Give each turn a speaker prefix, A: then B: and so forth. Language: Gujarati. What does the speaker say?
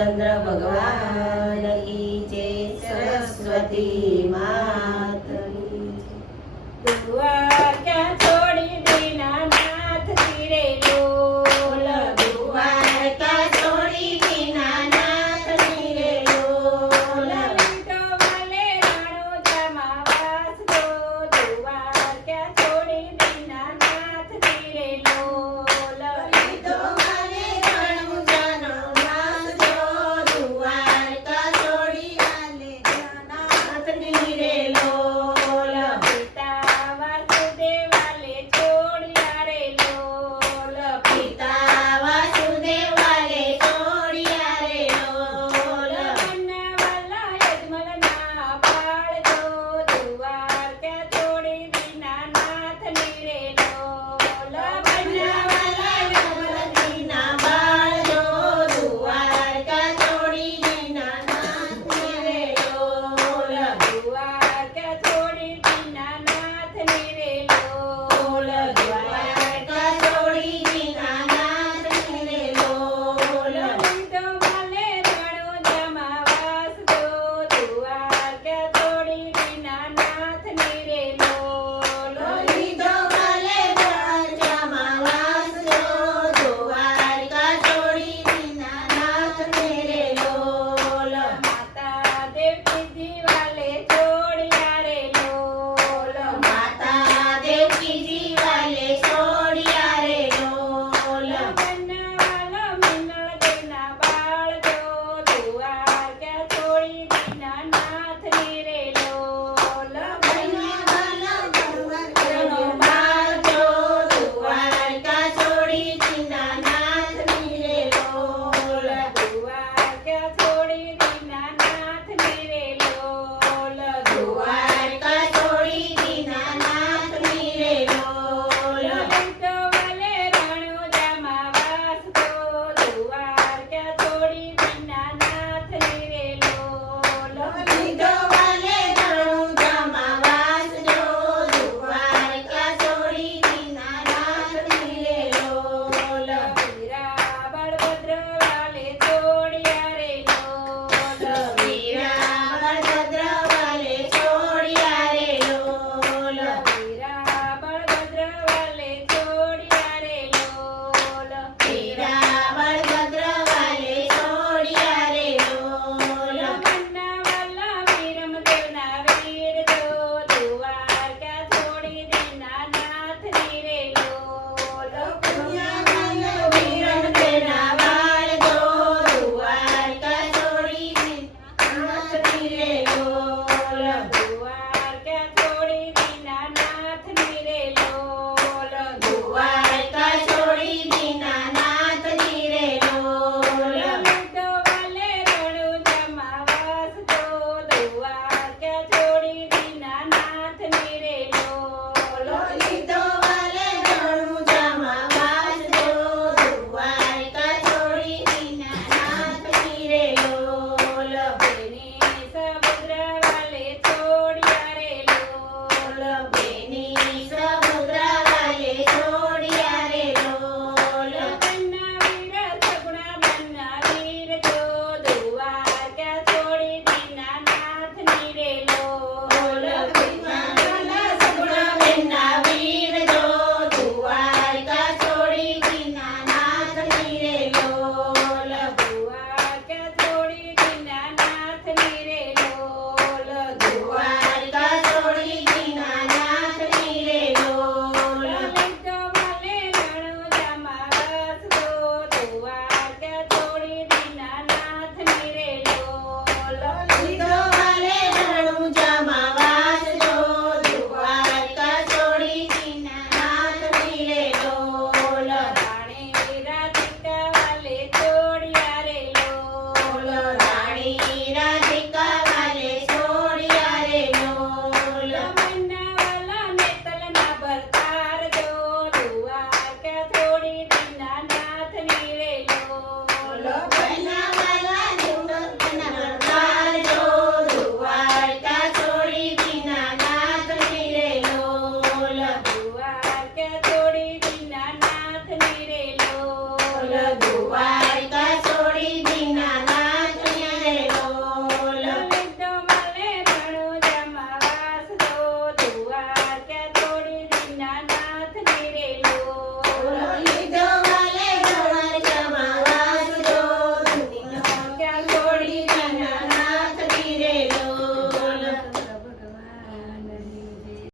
A: રામચંદ્ર ભગવાન કી જય સરસ્વતી માતની